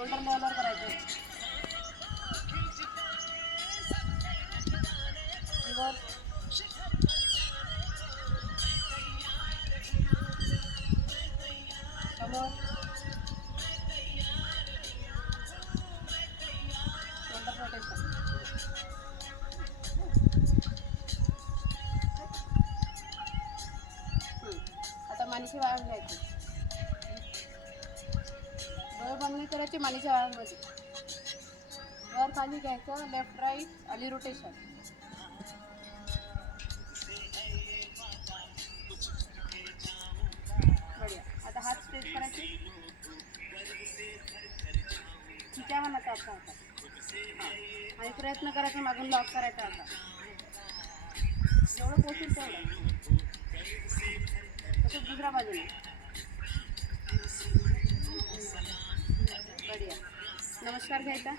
Shoulder लेवलवर करायचं. समोर शोल्डर रोटेशन आता मानेची वाळण घ्यायची चांगली करायची नाही करायचे मानेच्या वाळणमध्ये वर खाली घ्यायचं लेफ्ट राईट आणि रोटेशन बढिया. आता हात स्ट्रेच करायचे. तिच्या मनाचा असा होता आणि प्रयत्न करायचा मागून लॉक करायचा आता. जेवढं पोचेल तेवढं. तसंच दुसऱ्या बाजूने बढिया नमस्कार घ्यायचा